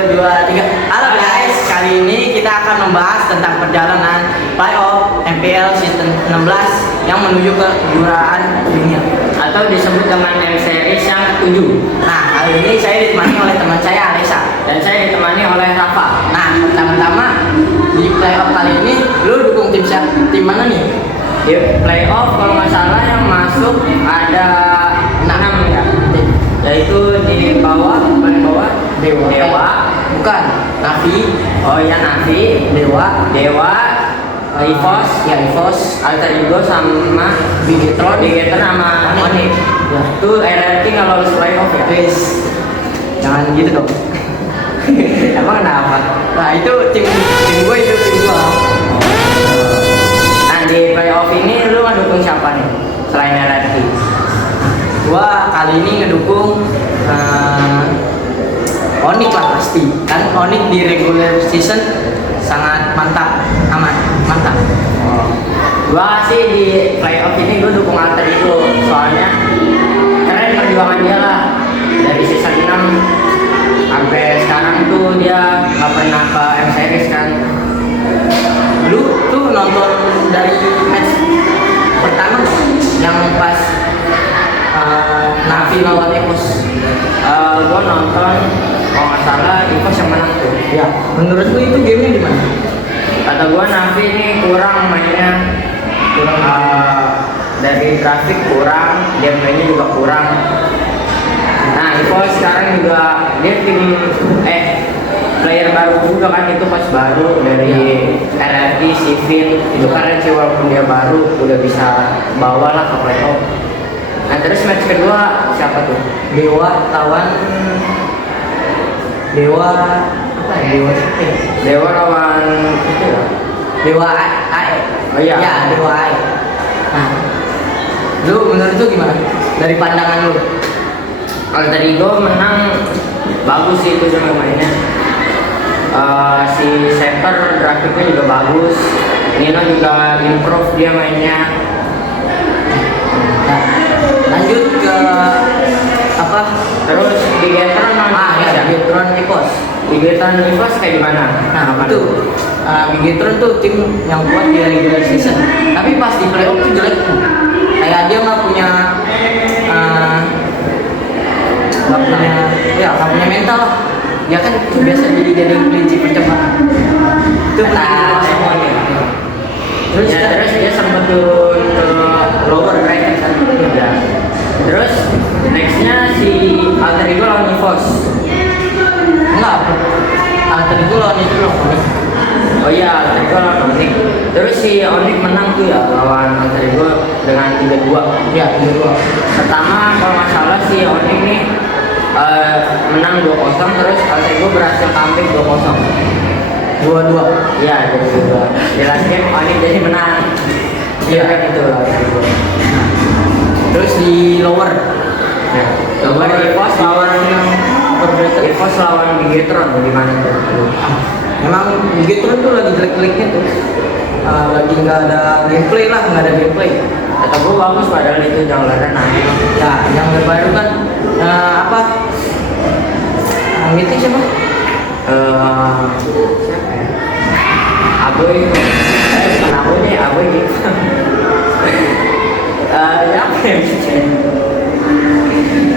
2, 3. Halo guys, kali ini kita akan membahas tentang perjalanan playoff MPL season 16 yang menuju ke kejuaraan dunia atau disebut dengan M Series yang ke-7. Nah, kali ini saya ditemani oleh teman saya Alesa Dan saya ditemani oleh Rafa. Nah, pertama-tama di playoff kali ini lu dukung tim mana nih? Di playoff kalau nggak salah yang masuk ada 6 ya, yaitu di paling bawah Dewa, Bukan, Navi. oh ya Navi, Dewa, EVOS, EVOS, Alter Ego sama Bigetron sama Onyx. Ya. Itu RRQ nggak lolos playoff ya? Guys, jangan gitu dong. Emang kenapa? Nah, itu tim gue itu tim gue. Nah di playoff ini lu ngedukung siapa nih selain RRQ? Gua kali ini ngedukung Onyx lah pasti. Kan Onyx di regular season sangat mantap, amat mantap. Gua sih di playoff ini gua dukung Alter Ego, soalnya keren perjuangan dia lah dari season 6 sampai sekarang tuh dia nggak pernah ke M Series kan. Lu tuh nonton dari match pertama yang pas Navi lawan EVOS. Gua nonton kalau nggak salah EVOS yang menang tuh. Ya, menurut lu itu gamenya di mana? Kata gua Navi ini kurang mainnya, dari grafik kurang, gameplaynya juga kurang. Nah EVOS sekarang juga dia tim player baru juga kan, itu pas baru dari RRQ Civil, itu keren sih walaupun dia baru udah bisa bawa lah ke playoff. Nah terus match kedua siapa tuh? Dewa lawan Dewa apa ya? Dewa lawan itu ya? Dewa AE. Oh iya. Ya, Dewa AE. Nah, lu menurut lu gimana? Dari pandangan lu? Alter Ego menang, bagus sih itu dia mainnya. Si Setter grafiknya juga bagus, Nino juga improve dia mainnya. Nah, lanjut ke apa? Terus Bigetron Ya, Bigetron EVOS. Bigetron EVOS kayak gimana? Nah, itu Bigetron tuh tim yang kuat di regular season. Tapi pas di playoff tuh jelek tuh. Kayak dia nggak punya mental lah. Ya kan biasa jadi kelinci percobaan. Itu Kata semuanya. Terus dia sempat turun ke lower bracket kan. Ya. Terus nextnya si Alter Ego lawan EVOS. enggak. Alter Ego lawan itu loh. Oh iya, Alter Ego lawan Onyx. Terus si Onyx menang tuh ya lawan Alter Ego dengan 3-2. Ya, 3-2. Pertama kalau nggak salah si Onyx nih menang 2-0, terus Alter Ego berhasil comeback 2-0. 2-2. Iya, jadi 2. Di last game Onyx jadi menang. Iya kan itu lah. Terus di lower. Ya. Lower EVOS lawan EVOS lawan Bigetron gimana tuh? Memang Bigetron tuh lagi jelek-jeleknya tuh. Lagi nggak ada gameplay lah, nggak ada gameplay. Kata gue bagus padahal itu junglernya naik. Ya, yang terbaru kan apa? Mythic siapa? Siapa ya? Aboy. Bukan Aboy nih, Aboy gitu. Siapa yang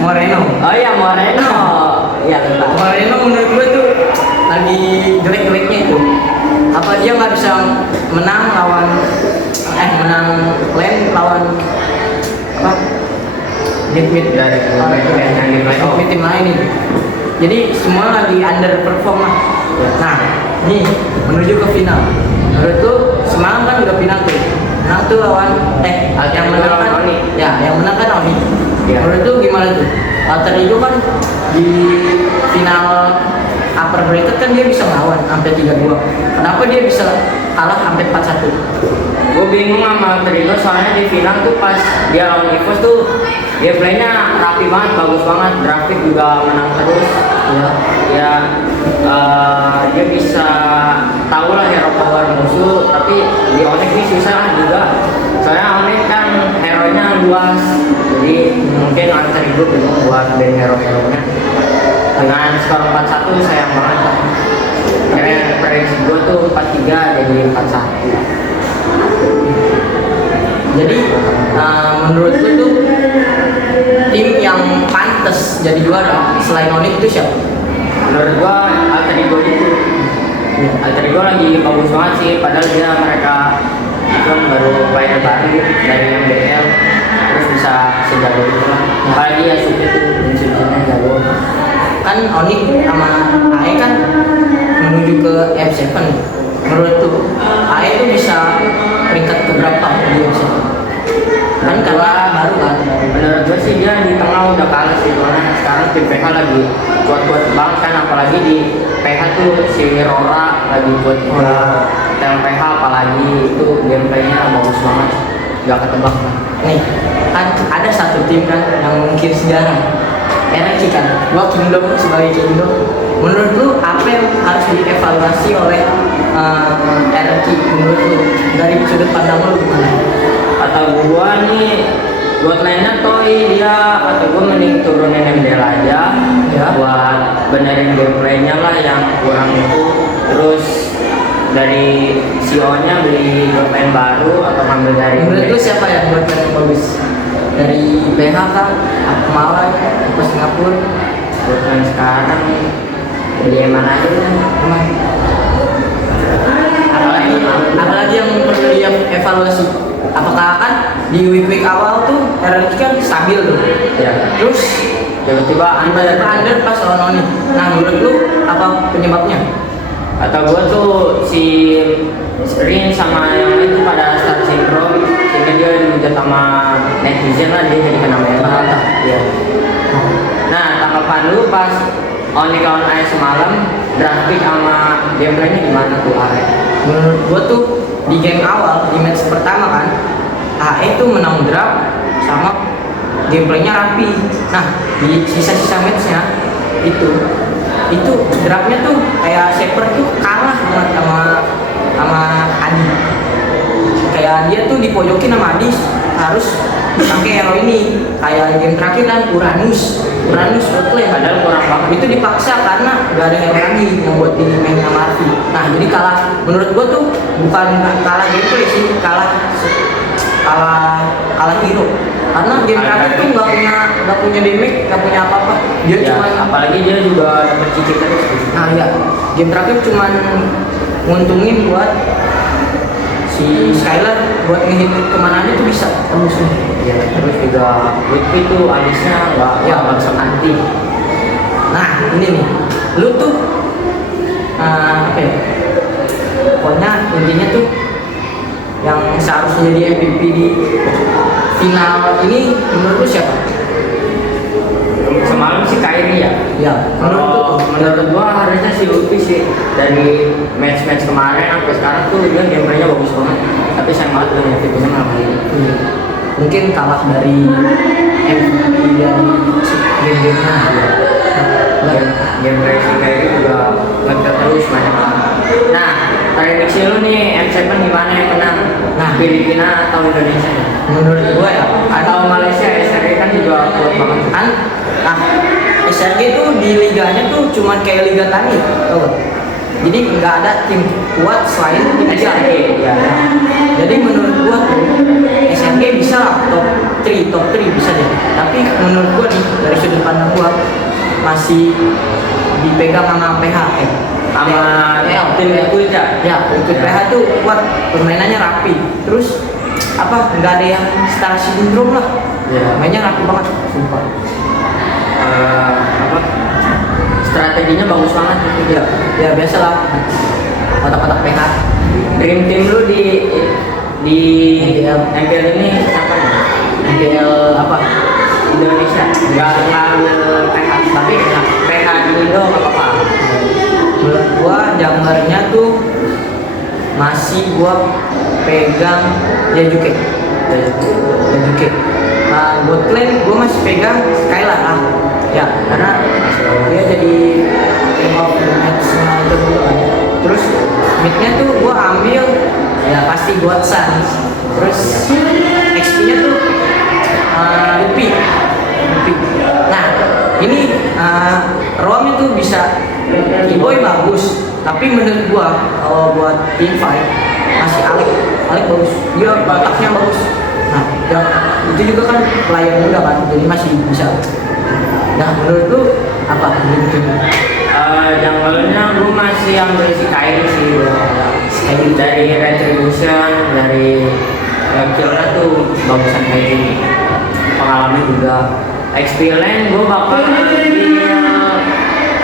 Moreno. Oh iya Moreno. Iya lupa. Moreno menurut gue tuh lagi jelek-jeleknya itu. Apa dia nggak bisa menang menang lane lawan apa? Mid Dari yang di playoff. tim lain itu. Jadi semua lagi underperform lah. Nah, nih menuju ke final. Menurut tuh semalam kan udah final tuh. Menang tuh lawan yang menang kan Onyx. Ya, yang menang kan Onyx. Iya. Menurut tuh gimana tuh? Alter Ego kan di final upper bracket kan dia bisa ngelawan sampai 3-2. Kenapa dia bisa kalah sampai 4-1? Gue bingung sama Alter Ego soalnya di final tuh pas dia lawan EVOS tuh gameplaynya rapi banget, bagus banget, grafik juga menang terus. Ya, dia bisa tahu lah hero power musuh, tapi di Onyx ini susah juga. Soalnya Onyx kan hero-nya luas, jadi mungkin Alter Ego bingung buat band hero-heronya. Dengan skor 4-1 sayang banget. prediksi gue tuh 4-3 jadi 4-1. Jadi menurut lu tuh tim yang pantas jadi juara selain Onyx itu siapa? Menurut gue Alter Ego itu, Alter Ego lagi bagus banget sih, padahal mereka kan baru player baru dari MBL, terus bisa sejago itu lah. Apalagi ya Suki tuh, prinsipnya jago. Kan Onyx sama AE kan menuju ke F7. Menurut tuh AE tuh bisa peringkat keberapa di F7? Kan karena baru kan. Menurut gue sih dia di tengah udah kalah sih, karena sekarang tim PH lagi kuat-kuat banget kan, apalagi di PH tuh si Rora lagi kuat juga. Tim PH apalagi itu gameplaynya bagus banget, gak ketebak lah. Nih, kan ada satu tim kan yang mengukir sejarah, RRQ kan, gua Kingdom sebagai Kingdom. Menurut lu apa yang harus dievaluasi oleh RRQ menurut lu dari sudut pandang lu gimana? Kata gua nih, buat lainnya Toy dia kata gua mending turunin MDL aja Ya. buat benerin gameplaynya lah yang kurang itu. Terus dari CEO-nya beli gameplay baru atau ambil dari Menurut lu siapa yang buat yang bagus? Dari PH kah? Apa Malang? Apa Singapura? buat yang sekarang beli yang mana aja kan? Emang? Apalagi yang perlu dievaluasi? Apakah kan di week awal tuh RRQ kan stabil tuh, Ya, terus tiba-tiba tiba-tiba under pas lawan Oni. Nah menurut lu apa penyebabnya? atau gua tuh si Rin sama yang lain tuh pada start syndrome, sehingga dia dihujat sama netizen lah, dia jadi kena mental. Iya. Nah, tanggapan lu pas Oni lawan AS semalam, draft pick sama gameplaynya gimana tuh AE? Menurut gua tuh di game awal di match pertama kan AE tuh menang draft sama gameplaynya rapi. Nah di sisa-sisa matchnya itu draftnya tuh kayak Shepherd tuh kalah banget sama Adi. Kayak dia tuh dipojokin sama Adi harus pakai hero ini. Kayak game terakhir kan Uranus Outland. Padahal kurang banget. Itu dipaksa karena gak ada hero lagi yang buat di main sama Arfi. Nah jadi kalah. Menurut gua tuh bukan kalah gameplay sih, kalah hero. Karena game terakhir tuh nggak punya damage, nggak punya apa-apa. Dia Ya, cuma apalagi dia juga dapat cicit terus. nah ya game terakhir cuman nguntungin buat si Skylar buat ngehit kemana aja tuh bisa tembus nih. Ya, terus juga Lutfi tuh alisnya nggak bisa anti. Nah ini nih, lu tuh apa ya? Pokoknya intinya tuh yang seharusnya jadi MVP di final ini menurut lu siapa? Semalam sih Kyrie ya. Ya, Kalau menurut gua harusnya si Lutfi sih, dari match-match kemarin sampai sekarang tuh dia gameplaynya bagus banget. Tapi sayang banget dengan MVP-nya malah kali ini. Mungkin kalah dari MVP dari game-gamenya ya. Gameplay si Kyrie juga ngejar terus banyak banget. Nah, prediksi lu nih M7 gimana yang menang? Nah. Filipina atau Indonesia? Menurut gua ya Atau Malaysia, SRE kan juga kuat banget. kan SRG tuh di liganya tuh cuman kayak liga tani tau gak? Jadi nggak ada tim kuat selain tim SRG, ya. Jadi menurut gua tuh SRG bisa lah top 3 bisa deh. Tapi menurut gua nih dari sudut pandang gua masih dipegang sama PH Sama tim Liquid ya? Ya, Liquid PH tuh kuat, permainannya rapi. Terus apa? Nggak ada yang star syndrome lah. Ya. Mainnya rapi banget, sumpah. Apa? Strateginya bagus banget gitu ya. Ya biasalah kotak-kotak PH. Dream team lu di MPL ini siapa nih? MPL apa? Indonesia. Nggak ambil PH, tapi PH di Indo nggak apa-apa. Menurut gua junglernya tuh masih gua pegang Yajuke. Nah, bot lane gua masih pegang Skylar lah. Ya, karena dia jadi team of the match-nya itu dulu kan. Terus midnya tuh gua ambil ya pasti buat Suns. Terus XP-nya tuh Luffy. Nah, ini Rom itu bisa T-Boy bagus, tapi menurut gua kalau buat team fight masih Alek bagus, dia otaknya bagus. Nah, yang itu juga kan player muda kan, jadi masih bisa. Nah, menurut lu apa gitu? Janggalnya gue masih ambil si Kairi sih. Kairi Dari Retribution, dari skillnya tuh bagusan Kairi. Pengalaman juga. XP lane gue bakal ambil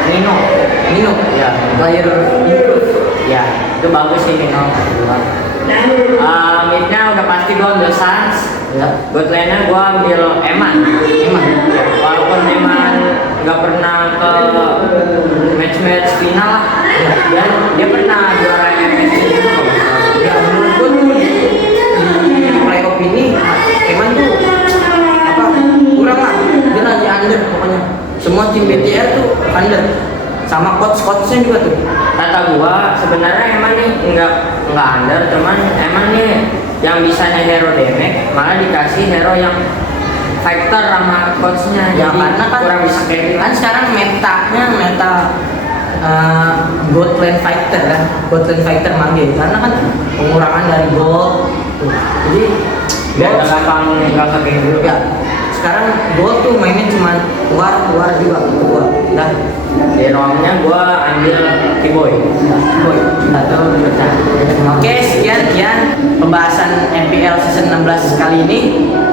Nino. Ya, Player improve. ya itu bagus sih Nino. Midnya udah pasti gue ambil Sans. Ya, Bot lane-nya gue ambil Eman. Ya, walaupun Eman nggak pernah ke match final lah, dia pernah juara MSC juga kok. ya menurut gua tuh di playoff ini emang tuh apa kurang lah, dia lagi under pokoknya. Semua tim BTR tuh under, sama coachnya juga tuh. Kata gua sebenarnya emang nih nggak under, cuman emang nih yang bisanya hero damage malah dikasih hero yang fighter sama coachnya, Ya jadi karena kan kurang bisa kayak gitu. kan sekarang meta gold lane fighter mage, karena kan pengurangan dari gold tuh. Jadi Biar gold gampang nggak kayak dulu ya sekarang gold tuh mainnya cuma keluar juga keluar. Dah di romnya gua ambil T-Boy. boy atau oke, sekian pembahasan MPL season 16 kali ini.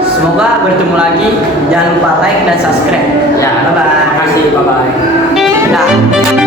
Semoga bertemu lagi. Jangan lupa like dan subscribe. Ya, Bye bye. makasih, bye bye. Dah.